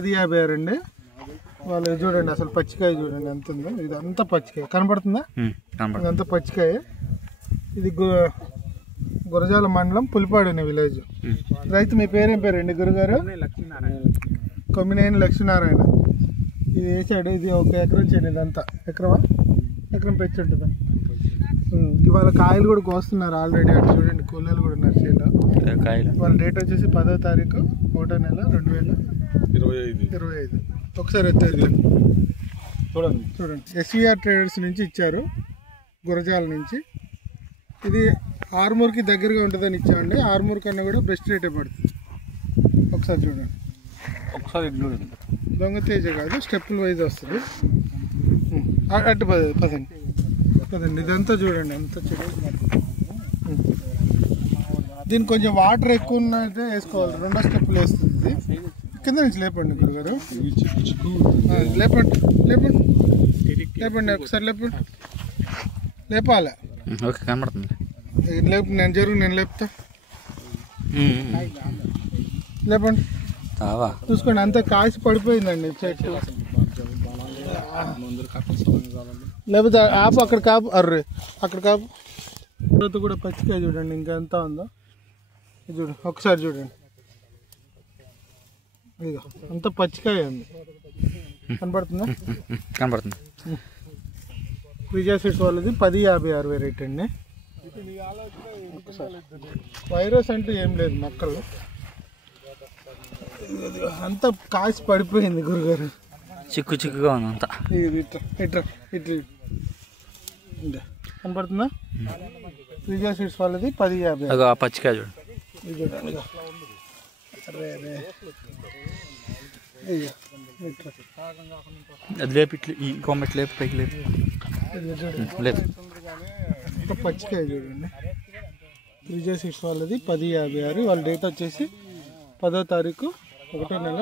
10.56 అండి. వాళ్ళు చూడండి అసలు పచ్చికాయ చూడండి ఎంత ఉందో. ఇదంతా పచ్చికాయ కనపడుతుందా? ఇదంతా పచ్చికాయ. ఇది గురజాల మండలం పులిపాడు అనే విలేజ్. రైతు మీ పేరేం పేరండి గురుగారు? కొమ్మినేని లక్ష్మీనారాయణ. ఇది వేసాడు. ఇది 1 ఎకరం చేయండి. ఇదంతా ఎకరం పెంచి ఉంటుందా? ఇవాళ కాయలు కూడా కోస్తున్నారు ఆల్రెడీ. అటు చూడండి కూలీలు కూడా ఉన్నారు చేలో. వాళ్ళ డేట్ వచ్చేసి 10వ తారీఖు 1వ నెల 2025. ఒకసారి చూడండి ఎస్వీఆర్ ట్రేడర్స్ నుంచి ఇచ్చారు, గురజాల నుంచి. ఇది ఆర్మూర్కి దగ్గరగా ఉంటుందని ఇచ్చామండి. ఆర్మూర్ కన్నా కూడా బెస్ట్ రేటే పడుతుంది. ఒకసారి చూడండి. దొంగ తేజ కాదు, స్టెప్పుల వైజ్ వస్తుంది. అటు పదండి. ఇదంతా చూడండి ఎంత చూడండి. దీనికి కొంచెం వాటర్ ఎక్కువ ఉన్నట్టే వేసుకోవాలి. 2వ స్టెప్పులు వేస్తుంది. ఇది కింద నుంచి లేపండి గురుగారు. లేపండి ఒకసారి లేపాలి. నేను లేపుతా. లేపండి. చూసుకోండి అంతా కాసి పడిపోయిందండి చెట్టు. లేకపోతే ఆపు, అక్కడ కాపు. అక్కడ కాపు. తర్వాత కూడా పచ్చికాయ చూడండి ఇంకా ఎంత ఉందో. చూడండి ఒకసారి చూడండి. ఇదిగో అంత పచ్చికాయ ఉంది. కనపడుతుందా? కనపడుతుంది. విజయ సీడ్స్ వాళ్ళది 10.56 వెరైటీ అండి. వైరస్ అంటూ ఏం లేదు మొక్కలు. అంతా కాసి పడిపోయింది గురుగారు. చిక్కుగా ఉంది అంతా. ఇట్లా కనపడుతుందా? విజయ సీడ్స్ వాళ్ళది 10.56. పచ్చికాయ చూడండి. అది లేపు ఈ కొమ్మ లేపు పైకి లేపు. పచ్చికాయ చూడండి. విజయ సీడ్స్ వాళ్ళది 10.56. వాళ్ళ డేట్ వచ్చేసి 10వ తారీఖు 1వ నెల